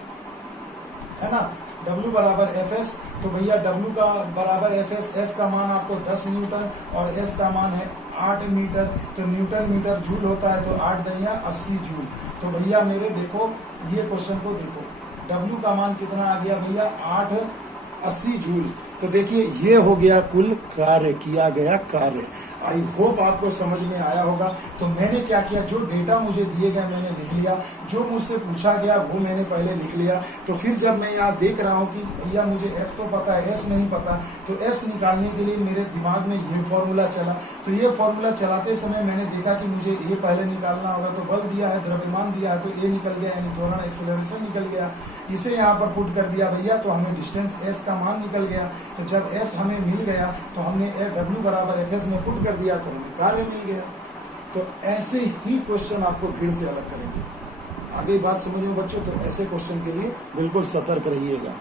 है ना, W बराबर FS। तो भैया W का बराबर FS, F का मान आपको 10 न्यूटन और S का मान है 8 मीटर, तो न्यूटन मीटर जूल होता है, तो 8 × 80 जूल। तो भैया मेरे देखो ये क्वेश्चन को देखो, W का मान कितना आ गया भैया 880 जूल। तो देखिए ये हो गया कुल कार्य, किया गया कार्य। आई होप आपको समझ में आया होगा। तो मैंने क्या किया, जो डेटा मुझे दिए गए मैंने लिख लिया, जो मुझसे पूछा गया वो मैंने पहले लिख लिया। तो फिर जब मैं यहाँ देख रहा हूँ कि भैया मुझे F तो पता है S नहीं पता, तो S निकालने के लिए मेरे दिमाग में ये फॉर्मूला चला। तो ये फॉर्मूला चलाते समय मैंने देखा कि मुझे A पहले निकालना होगा, तो बल दिया है, द्रव्यमान दिया है, तो A निकल गया, यानी त्वरण एक्सेलरेशन निकल गया। इसे यहाँ पर पुट कर दिया भैया, तो हमें डिस्टेंस S का मान निकल गया। तो जब S हमें मिल गया तो हमने W बराबर FS में पुट कर दिया, तो हमें कार्य मिल गया। तो ऐसे ही क्वेश्चन आपको भीड़ से अलग करेंगे। आगे बात समझ में बच्चों, तो ऐसे क्वेश्चन के लिए बिल्कुल सतर्क रहिएगा।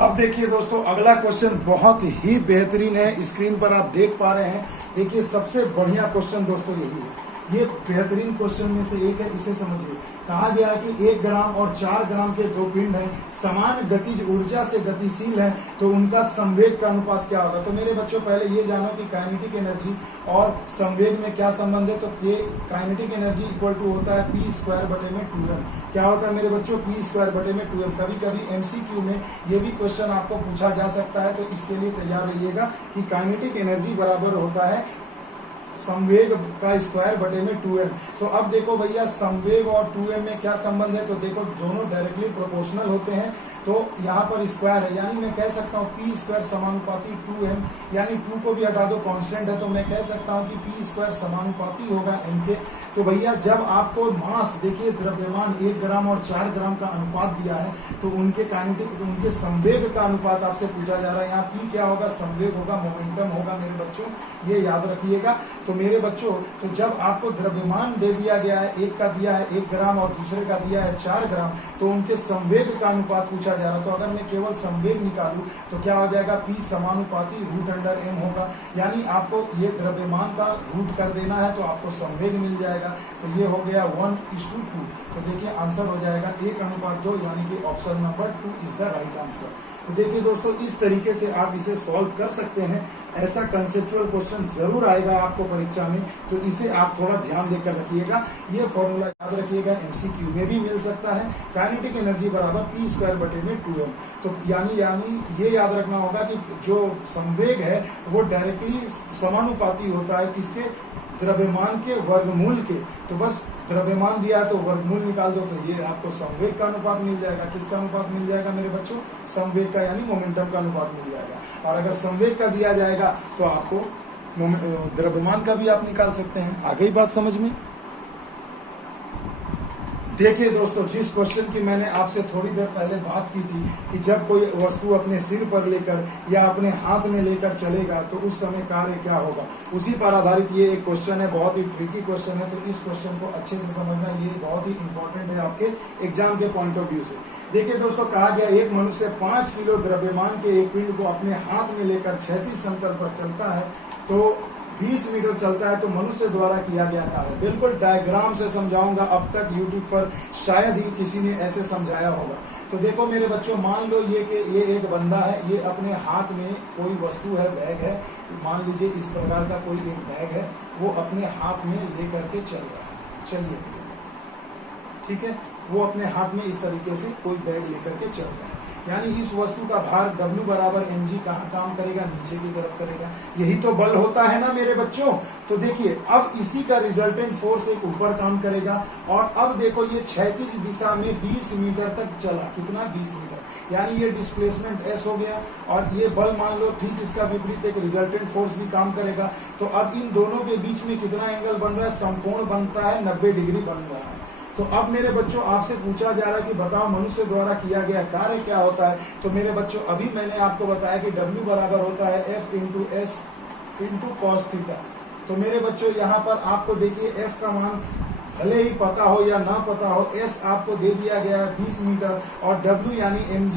अब देखिए दोस्तों अगला क्वेश्चन बहुत ही बेहतरीन है, स्क्रीन पर आप देख पा रहे हैं। देखिए सबसे बढ़िया क्वेश्चन दोस्तों यही है, ये बेहतरीन क्वेश्चन में से एक है, इसे समझिए। कहा गया है कि 1 ग्राम और 4 ग्राम के 2 पिंड हैं, समान गतिज ऊर्जा से गतिशील हैं, तो उनका संवेग का अनुपात क्या होगा। तो मेरे बच्चों पहले ये जानो कि काइनेटिक एनर्जी और संवेग में क्या संबंध है। तो ये काइनेटिक एनर्जी इक्वल टू होता है P²/2m। क्या होता है मेरे बच्चों, P²/2m। कभी कभी MCQ में ये भी क्वेश्चन आपको पूछा जा सकता है, तो इसके लिए तैयार रहिएगा कि काइनेटिक एनर्जी बराबर होता है संवेग का स्क्वायर/2m। तो अब देखो भैया संवेग और 2m में क्या संबंध है, तो देखो दोनों डायरेक्टली प्रोपोर्शनल होते हैं। तो यहाँ पर स्क्वायर है, यानी मैं कह सकता हूँ P² समानुपाती 2m, यानी 2 को भी हटा दो कांस्टेंट है, तो मैं कह सकता हूँ कि P² समानुपाती होगा m के। तो भैया जब आपको मास देखिए द्रव्यमान 1 ग्राम और 4 ग्राम का अनुपात दिया है, तो उनके काइनेटिक तो उनके संवेग का अनुपात आपसे पूछा जा रहा है। यहाँ P क्या होगा, संवेग होगा, मोमेंटम होगा मेरे बच्चों, ये याद रखिएगा। तो मेरे बच्चों तो जब आपको द्रव्यमान दे दिया गया है, एक का दिया है 1 ग्राम और दूसरे का दिया है 4 ग्राम, तो उनके संवेग का अनुपात पूछा जा रहा है। तो अगर मैं केवल संवेग निकालूं तो क्या हो जाएगा, P समानुपाती √m होगा, यानी आपको ये द्रव्यमान का रूट कर देना है तो आपको संवेग मिल जाएगा। तो ये हो गया 1:2। तो देखिए आंसर हो जाएगा 1:2, यानी कि option number 2 is the right answer. तो देखिए दोस्तों इस तरीके से आप इसे सॉल्व कर सकते हैं। ऐसा कंसेप्चुअल क्वेश्चन जरूर आएगा आपको परीक्षा में, तो इसे आप थोड़ा ध्यान देकर रखिएगा। ये फॉर्मूला याद रखिएगा, MCQ में भी मिल सकता है। काइनेटिक एनर्जी बराबर P²/2m। तो यानी ये याद रखना होगा कि जो संवेग है वो डायरेक्टली समानुपाती होता है किसके, द्रव्यमान के वर्गमूल के। तो बस द्रव्यमान दिया है तो वर्गमूल निकाल दो, तो ये आपको संवेग का अनुपात मिल जाएगा। किसका अनुपात मिल जाएगा मेरे बच्चों, संवेग का, यानी मोमेंटम का अनुपात मिल जाएगा। और अगर संवेग का दिया जाएगा तो आपको द्रव्यमान का भी आप निकाल सकते हैं। आ गई बात समझ में। देखिए दोस्तों जिस क्वेश्चन की मैंने आपसे थोड़ी देर पहले बात की थी कि जब कोई वस्तु अपने सिर पर लेकर या अपने हाथ में लेकर चलेगा तो उस समय कार्य क्या होगा, उसी पर आधारित ये एक क्वेश्चन है। बहुत ही ट्रिकी क्वेश्चन है, तो इस क्वेश्चन को अच्छे से समझना, ये बहुत ही इंपॉर्टेंट है आपके एग्जाम के पॉइंट ऑफ व्यू से। देखिए दोस्तों कहा गया एक मनुष्य 5 किलो द्रव्यमान के एक पिंड को अपने हाथ में लेकर क्षैतिज समतल पर चलता है, तो 20 मीटर चलता है, तो मनुष्य द्वारा किया गया कार्य। बिल्कुल डायग्राम से समझाऊंगा, अब तक YouTube पर शायद ही किसी ने ऐसे समझाया होगा। तो देखो मेरे बच्चों, मान लो ये कि ये एक बंदा है, ये अपने हाथ में कोई वस्तु है, बैग है, मान लीजिए इस प्रकार का कोई एक बैग है, वो अपने हाथ में लेकर के चल रहा है। चलिए ठीक है, वो अपने हाथ में इस तरीके से कोई बैग लेकर के चल रहा है, यानी इस वस्तु का भार W बराबर mg कहाँ काम करेगा, नीचे की तरफ करेगा। यही तो बल होता है ना मेरे बच्चों। तो देखिए अब इसी का रिजल्टेंट फोर्स एक ऊपर काम करेगा, और अब देखो ये क्षैतिज दिशा में 20 मीटर तक चला, कितना 20 मीटर, यानी ये डिस्प्लेसमेंट s हो गया, और ये बल मान लो ठीक इसका विपरीत एक रिजल्टेंट फोर्स भी काम करेगा। तो अब इन दोनों के बीच में कितना एंगल बन रहा है, समकोण बनता है, 90 डिग्री बन रहा है। तो अब मेरे बच्चों आपसे पूछा जा रहा है कि बताओ मनुष्य द्वारा किया गया कार्य क्या होता है। तो मेरे बच्चों अभी मैंने आपको बताया कि W बराबर होता है F into S into cos theta. तो मेरे बच्चों यहाँ पर आपको देखिए F का मान भले ही पता हो या ना पता हो, S आपको दे दिया गया है 20 मीटर, और W यानी mg,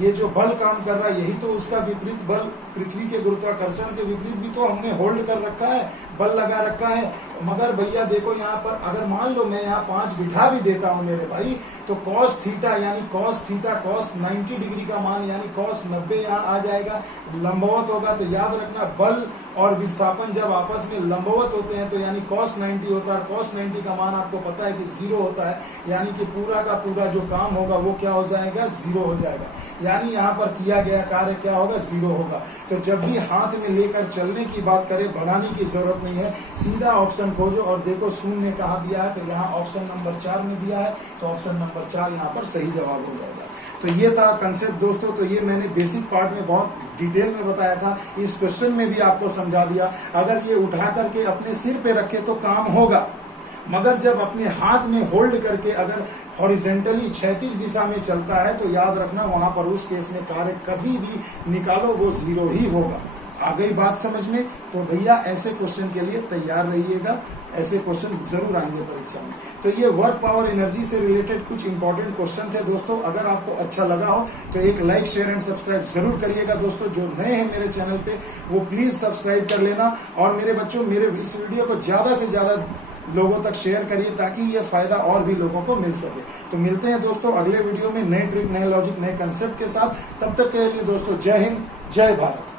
ये जो बल काम कर रहा है यही तो उसका विपरीत बल, पृथ्वी के गुरुत्वाकर्षण के विपरीत भी तो हमने होल्ड कर रखा है, बल लगा रखा है। मगर भैया देखो यहाँ पर अगर मान लो मैं यहाँ 5 बिठा भी देता हूँ मेरे भाई, तो cos थीटा यानी cos थीटा cos 90 डिग्री का मान यानी cos 90 यहाँ आ जाएगा, लंबवत होगा। तो याद रखना बल और विस्थापन जब आपस में लंबवत होते हैं तो यानी cos 90 होता है। cos 90 का मान आपको पता है कि 0 होता है, यानी कि पूरा का पूरा जो काम होगा वो क्या हो जाएगा, 0 हो जाएगा। यानी यहाँ पर किया गया कार्य क्या होगा, 0 होगा। तो जब भी हाथ में लेकर चलने की बात करें, बढ़ाने की जरूरत नहीं है, सीधा ऑप्शन खोजो और देखो शून्य कहाँ दिया है, तो यहाँ ऑप्शन नंबर 4 में दिया है, तो ऑप्शन नंबर 4 यहाँ पर सही जवाब हो जाएगा। तो ये था कंसेप्ट दोस्तों। तो ये मैंने बेसिक पार्ट में बहुत डिटेल में बताया था, इस क्वेश्चन में भी आपको समझा दिया। अगर ये उठा करके अपने सिर पे रखे तो काम होगा, मगर जब अपने हाथ में होल्ड करके अगर हॉरिजेंटली क्षैतिज दिशा में चलता है तो याद रखना वहां पर उस केस में कार्य कभी भी निकालो वो 0 ही होगा। आ गई बात समझ में? तो भैया ऐसे क्वेश्चन के लिए तैयार रहिएगा, ऐसे क्वेश्चन जरूर आएंगे परीक्षा में। तो ये वर्क पावर एनर्जी से रिलेटेड कुछ इंपॉर्टेंट क्वेश्चन थे दोस्तों। अगर आपको अच्छा लगा हो तो एक लाइक शेयर एंड सब्सक्राइब जरूर करिएगा दोस्तों। जो नए हैं मेरे चैनल पे वो प्लीज सब्सक्राइब कर लेना, और मेरे बच्चों मेरे इस वीडियो को ज्यादा से ज्यादा लोगों तक शेयर करिए ताकि ये फायदा और भी लोगों को मिल सके। तो मिलते हैं दोस्तों अगले वीडियो में नए ट्रिक, नए लॉजिक, नए कंसेप्ट के साथ। तब तक के लिए दोस्तों जय हिंद, जय भारत।